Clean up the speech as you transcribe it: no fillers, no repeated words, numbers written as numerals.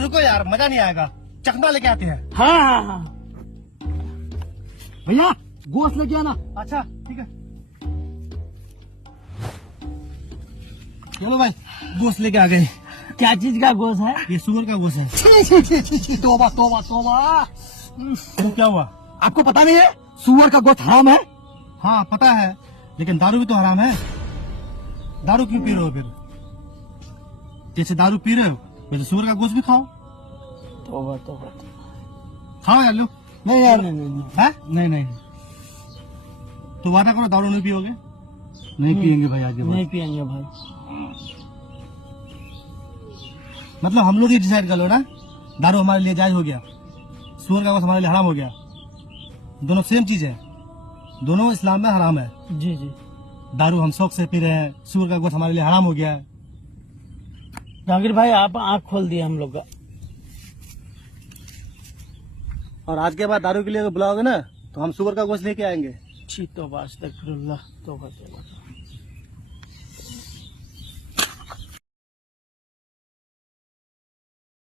रुको यार, मजा नहीं आएगा, चखना लेके आते हैं। हाँ हाँ हाँ भैया गोश्त लेके आना। अच्छा ठीक है, चलो भाई गोश्त लेके आ गए। क्या चीज का गोश्त है? ये सुअर का गोश्त है। छी, छी, छी, छी, छी, तौबा तौबा तौबा। तो क्या हुआ? आपको पता नहीं है सुअर का गोश्त हराम है? हाँ पता है, लेकिन दारू भी तो हराम है। दारू क्यों पी रहे हो फिर? जैसे दारू पी रहे हो वैसे सुअर का गोश्त भी खाओ। तौबा तौबा। खाओ यार, लो। नहीं यार, है? नहीं नहीं तो वादा करो दारू नहीं पियोगे। नहीं पियेंगे भाई आगे नहीं पियेंगे भाई। मतलब हम लोग ही डिसाइड कर लो ना, दारू हमारे लिए जायज हो गया, सुअर का गोश्त हमारे लिए हराम हो गया। दोनों सेम चीज है, दोनों इस्लाम में हराम है। जी जी। दारू हम शौक से पी रहे हैं, सुअर का गोश्त हमारे लिए हराम हो गया है। जहांगीर भाई आप आंख खोल दिए हम लोग का। और आज के बाद दारू के लिए अगर बुलाओगे ना तो हम सुअर का गोश्त लेके आएंगे। छी तौबा, अस्तगफिरुल्लाह, तौबा तौबा।